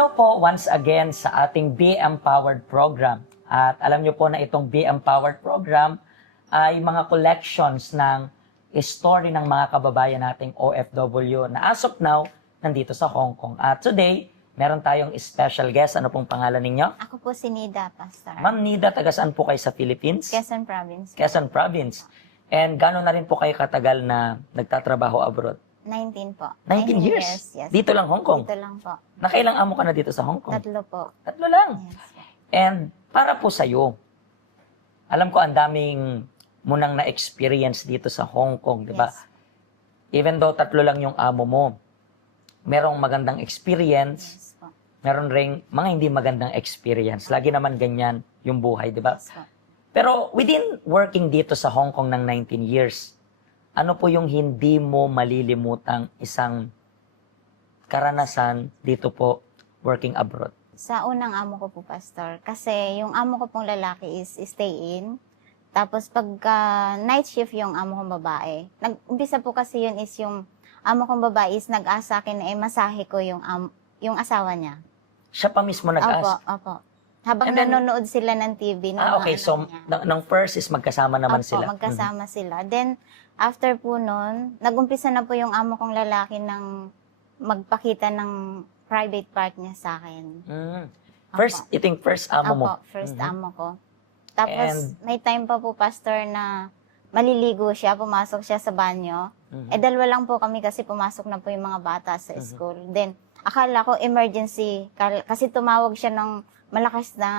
Hello po once again sa ating Be Empowered program. At alam niyo po na itong Be Empowered program ay mga collections ng story ng mga kababayan nating OFW na as of now, nandito sa Hong Kong. At today, meron tayong special guest. Ano pong pangalan ninyo? Ako po si Nida, Pastor. Ma'am Nida, taga saan po kayo sa Philippines? Quezon Province. Quezon Province. And gano'n na rin po kayo katagal na nagtatrabaho abroad? 19 po. 19 years? Yes. Dito lang Hong Kong? Dito lang po. Nakailang amo ka na dito sa Hong Kong? 3 po. 3 lang? Yes po. And para po sa'yo, alam ko ang daming mo nang na-experience dito sa Hong Kong, di ba? Yes. Even though 3 lang yung amo mo, merong magandang experience, Yes po. meron ring mga hindi magandang experience. Lagi naman ganyan yung buhay, di ba? Yes po. Pero within working dito sa Hong Kong ng 19 years, ano po yung hindi mo malilimutang isang karanasan dito po working abroad? Sa unang amo ko po, Pastor, kasi yung amo ko pong lalaki is stay in. Tapos pagka night shift yung amo kong babae, nag-umpisa po kasi yun is yung amo kong babae is nag-asa akin na masahe ko yung asawa niya. Siya pa mismo nag-ask? Opo. Habang And then, nanonood sila ng TV. okay. So, nang first is magkasama naman Opo, sila. magkasama sila. Then, after po nun, nag-umpisa na po yung amo kong lalaki ng magpakita ng private part niya sa akin. First, ito yung first amo mo. Opo, first Mhm. amo ko. Tapos, may time pa po, Pastor, na maliligo siya, pumasok siya sa banyo. Mhm. 2 lang po kami kasi pumasok na po yung mga bata sa school. Then, akala ko emergency, kasi tumawag siya ng malakas na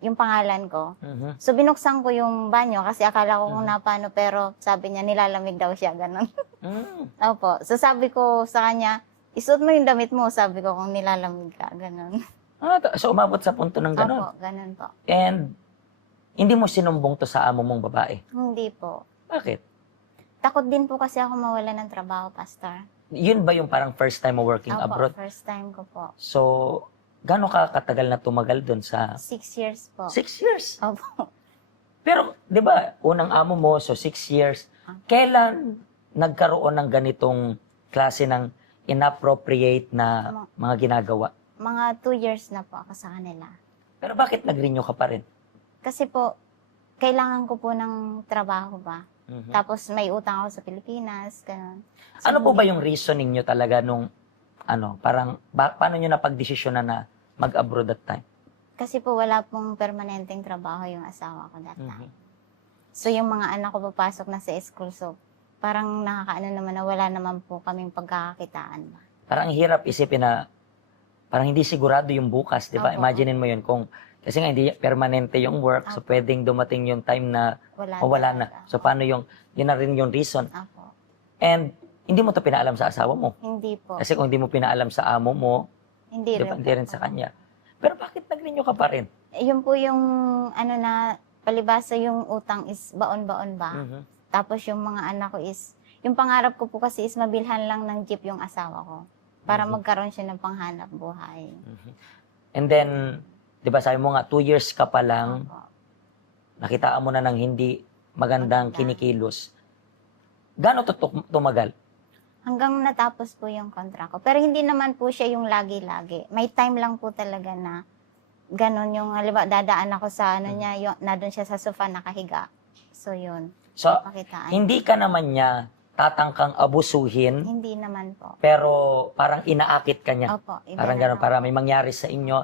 yung pangalan ko. Mhm. So, binuksan ko yung banyo kasi akala ko kung napano, pero sabi niya, nilalamig daw siya, ganun. Mm. Opo. So, sabi ko sa kanya, isuot mo yung damit mo, sabi ko, kung nilalamig ka, ganun. So, umabot sa punto ng gano'n. Opo, ganun po. And, hindi mo sinumbong to sa amo mong babae. Hindi po. Bakit? Takot din po kasi ako mawala ng trabaho, Pastor. Yun ba yung parang first time mo working Opo, abroad? first time ko po. So, gano'n ka katagal na tumagal doon sa 6 years po. 6 years? Opo. Pero, di ba, unang amo mo, so 6 years. Kailan nagkaroon ng ganitong klase ng inappropriate na mga ginagawa? Mga 2 years na po ako sa kanila. Pero bakit nag-renew ka pa rin? Kasi po, kailangan ko po ng trabaho ba? Mhm. Tapos may utang ako sa Pilipinas, ganun. So, Ano po ba yung reasoning nyo talaga nung, parang, paano nyo napag-desisyonan na mag-abroad that time? Kasi po wala pong permanenteng trabaho yung asawa ko that time. So yung mga anak ko papasok na sa school, so parang nakakaano naman na wala naman po kaming pagkakakitaan ba? Parang ang hirap isipin na parang hindi sigurado yung bukas, di ba? Opo. Imaginein mo yun kung, kasi nga hindi permanente yung work, so Opo. pwedeng dumating yung time na Wala wala na. talaga. So paano yun na rin yung reason. Ako. And hindi mo to pinaalam sa asawa mo. Hindi po. Kasi kung hindi mo pinaalam sa amo mo, Hindi di rin ba, po. hindi rin sa kanya. Pero bakit nag-renew ka pa rin? Yun po yung ano na palibasa yung utang is baon-baon ba? Mhm. Tapos yung mga anak ko is, yung pangarap ko po kasi is mabilhan lang ng jeep yung asawa ko. Para magkaroon siya ng panghanap buhay. And then, di ba sabi mo nga, 2 years ka pa lang, Opo. nakitaan mo na ng hindi magandang Maganda. kinikilos. Gano'n to tumagal? Hanggang natapos po yung kontra ko. Pero hindi naman po siya yung lagi-lagi. May time lang po talaga na ganun yung, halimbawa, dadaan ako sa ano niya, yung, na doon siya sa sofa nakahiga. So yun, So, pakitaan. hindi ka naman niya tatangkang abusuhin, Hindi naman po. pero parang inaakit ka niya. Opo. iba Parang na gano'n, lang. para may mangyari sa inyo.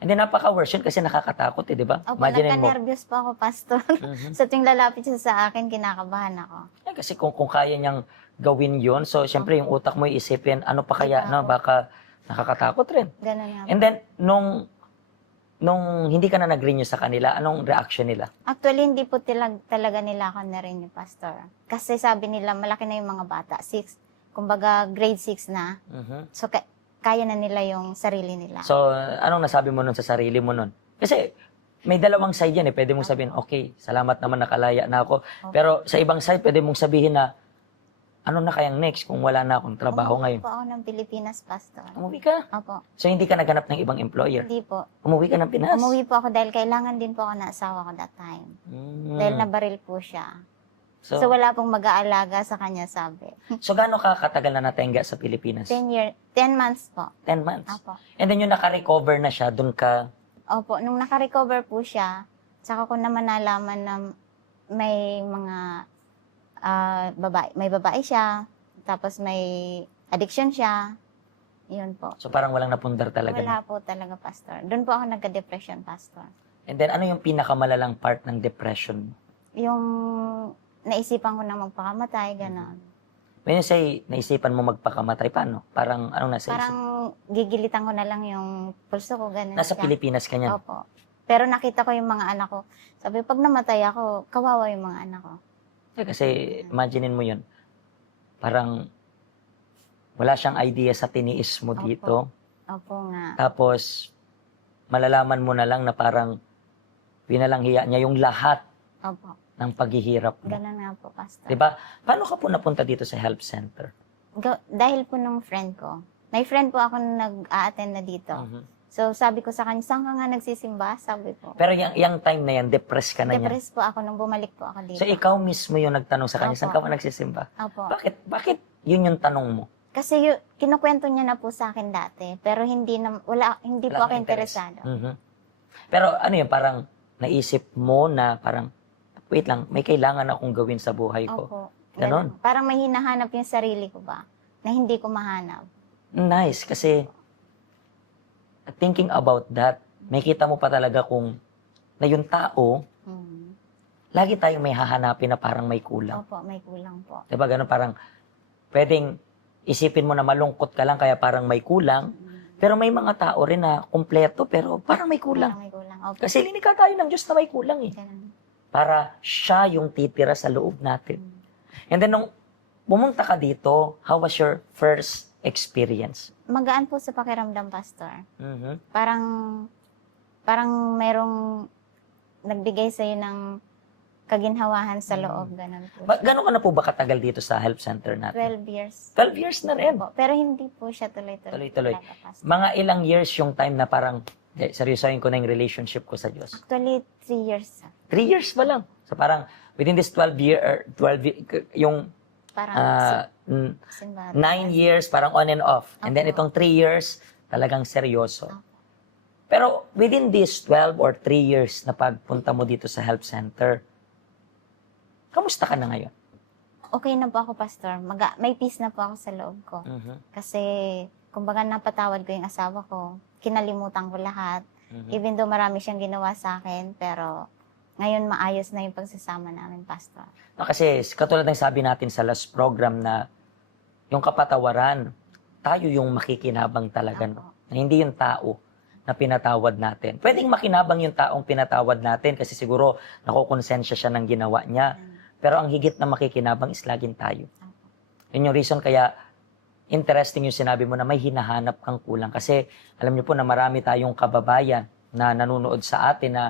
And then, napaka-worse yun kasi nakakatakot di ba? Opo, Imagine mo. nagka-nervous po ako, Pastor. Mhm. Sa tuwing lalapit siya sa akin, kinakabahan ako. Eh, kasi kung kaya niyang gawin yun, so syempre yung utak mo iisipin, ano pa kaya, Ikaw. baka nakakatakot rin. Ganun nga po. And then, nung hindi ka na nag-renew sa kanila, anong reaction nila? Actually, hindi po talaga nila ako na rin yung Pastor. Kasi sabi nila, malaki na yung mga bata. 6, kumbaga grade 6 na. Mhm. So, kaya na nila yung sarili nila. So, anong nasabi mo nun sa sarili mo nun? Kasi, may dalawang side yan eh. Pwede mong sabihin, okay, salamat naman nakalaya na ako. Pero sa ibang side, pwede mong sabihin na, ano na kayang next kung wala na akong trabaho ngayon? Umuwi po ako ng Pilipinas, Pastor. Umuwi ka. Opo. So, hindi ka naghanap ng ibang employer. Hindi po. Umuwi ka ng Pinas. Umuwi po ako dahil kailangan din po ako na asawa ko that time. Mm. Dahil nabaril po siya. So wala pong mag-aalaga sa kanya, sabi. So gaano ka katagal na natenga sa Pilipinas? 10 months po. 10 months. Opo. And then yung naka-recover na siya, dun ka, Opo, nung naka-recover po siya, saka ko naman nalaman na may mga may babae siya, tapos may addiction siya. Yun po. so parang walang napundar talaga. Wala po talaga, Pastor. Doon po ako nagka-depression, Pastor. And then ano yung pinakamalalang part ng depression mo? Yung naisipan ko na magpakamatay, gano'n. When you say, naisipan mo magpakamatay, paano? Parang anong nasa isip? Parang gigilitan ko na lang yung pulso ko, gano'n Nasa siya. Pilipinas ka niyan. Opo. Pero nakita ko yung mga anak ko. Sabi, pag namatay ako, kawawa yung mga anak ko. Kasi imaginein mo yun. Parang wala siyang idea sa tiniis mo Opo. dito. Opo nga. Tapos malalaman mo na lang na parang pinalanghiya niya yung lahat Opo. ng paghihirap mo. Ganun nga po, Pastor. Diba? Paano ka po napunta dito sa help center? Dahil po nung friend ko. May friend po ako na nag-a-attend na dito. Mhm. So, sabi ko sa kanya, saan ka nga nagsisimba? Sabi ko. Pero yung time na yan, depressed ka na niya. Depressed po ako nung bumalik po ako dito. So ikaw mismo yung nagtanong sa kanya, Opo. saan ka ba nagsisimba? Opo. Bakit yun yung tanong mo? Kasi kinukwento niya na po sa akin dati, pero hindi po Wala ako kang interes. interesado. Mhm. Pero ano yun, parang naisip mo na parang, wait lang, may kailangan akong gawin sa buhay ko. Opo. Ganon. Ganun. Parang may hinahanap yung sarili ko ba, na hindi ko mahanap. Nice, kasi thinking about that, may kita mo pa talaga kung na yung tao, Hmm. lagi tayong may hahanapin na parang may kulang. Opo, may kulang po. Diba ganun, parang pwedeng isipin mo na malungkot ka lang kaya parang may kulang, pero may mga tao rin na kumpleto pero parang may kulang. Parang may kulang. Opo. Kasi linika tayo ng Diyos na may kulang eh. Ganun. Para siya yung titira sa loob natin. Hmm. And then nung pumunta ka dito, how was your first experience? Magaan po sa pakiramdam, Pastor. Mhm. Parang merong nagbigay sa'yo ng kaginhawahan sa loob. Ganun po. Gano'n ka na po ba katagal dito sa help center natin? 12 years. 12 years na rin. Opo. Pero hindi po siya tuloy-tuloy. Tuloy-tuloy. talaga, Pastor. Mga ilang years yung time na parang, seryosohin ko na yung relationship ko sa Diyos. Actually, 3 years. 3 years pa lang. So parang, within this 12 yung Parang simbahan. 9 years, parang on and off. And then Opo. itong 3 years, talagang seryoso. Opo. Pero within this 12 or 3 years na pagpunta mo dito sa help center, kamusta ka na ngayon? Okay na po ako, Pastor. May peace na po ako sa loob ko. Kasi, kumbaga napatawad ko yung asawa ko. Kinalimutan ko lahat. Even though marami siyang ginawa sa akin, pero ngayon maayos na yung pagsasama namin, Pastor. No, kasi katulad ng sabi natin sa last program na yung kapatawaran, tayo yung makikinabang talaga. No? Opo. Na hindi yung tao na pinatawad natin. Pwedeng makinabang yung taong pinatawad natin kasi siguro nakukonsensya siya ng ginawa niya. Pero ang higit na makikinabang is laging tayo. Yun yung reason kaya interesting yung sinabi mo na may hinahanap kang kulang. Kasi alam niyo po na marami tayong kababayan na nanonood sa atin na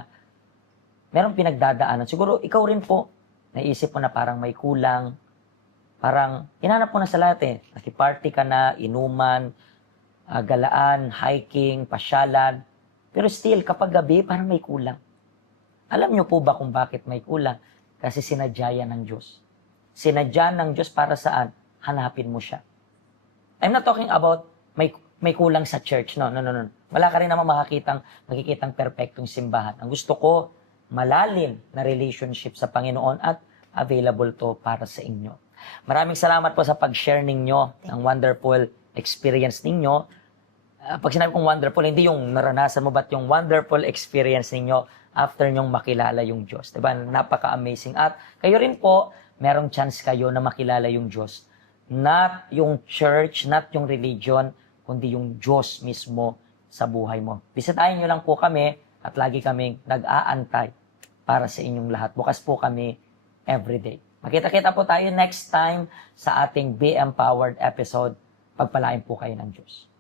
merong pinagdadaanan. Siguro ikaw rin po, naisip mo na parang may kulang. Parang hinanap mo na sa lahat eh. Nakiparty ka na, inuman, galaan, hiking, pasyalan. Pero still, kapag gabi, parang may kulang. Alam niyo po ba kung bakit may kulang? Kasi sinadya yan ng Diyos. Sinadya ng Diyos para saan? Hanapin mo siya. I'm not talking about may kulang sa church. No. Wala ka rin naman makikitang perfectong simbahan. Ang gusto ko, malalim na relationship sa Panginoon at available to para sa inyo. Maraming salamat po sa pag-share ninyo ng wonderful experience ninyo. Pag sinabi kong wonderful, hindi yung naranasan mo, but yung wonderful experience ninyo after nyong makilala yung Diyos. Diba? Napaka-amazing. At kayo rin po, merong chance kayo na makilala yung Diyos. Not yung church, not yung religion, kundi yung Diyos mismo sa buhay mo. Bisitahin nyo lang po kami at lagi kaming nag-aantay para sa inyong lahat. Bukas po kami everyday. Makita-kita po tayo next time sa ating Be Empowered episode. Pagpalain po kayo ng Diyos.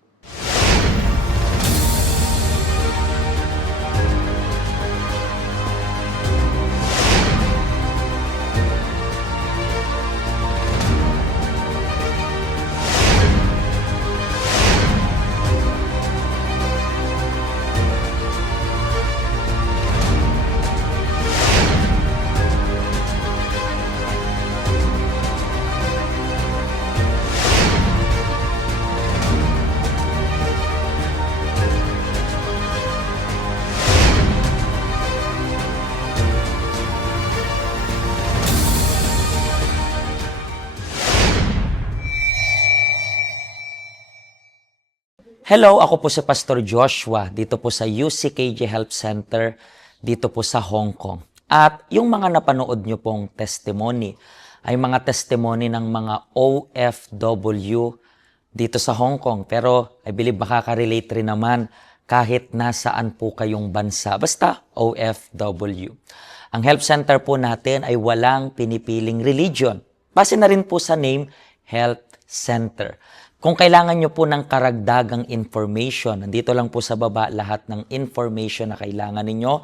Hello, ako po si Pastor Joshua dito po sa UCKJ Health Center dito po sa Hong Kong. At yung mga napanood nyo pong testimony ay mga testimony ng mga OFW dito sa Hong Kong. Pero I believe makaka-relate rin naman kahit nasaan po kayong bansa. Basta OFW. Ang health center po natin ay walang pinipiling religion. Base na rin po sa name, Health Center. Kung kailangan nyo po ng karagdagang information, nandito lang po sa baba lahat ng information na kailangan ninyo.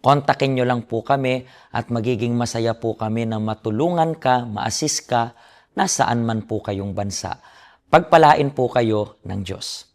Kontakin nyo lang po kami at magiging masaya po kami na matulungan ka, ma-assist ka, nasaan man po kayong bansa. Pagpalain po kayo ng Diyos.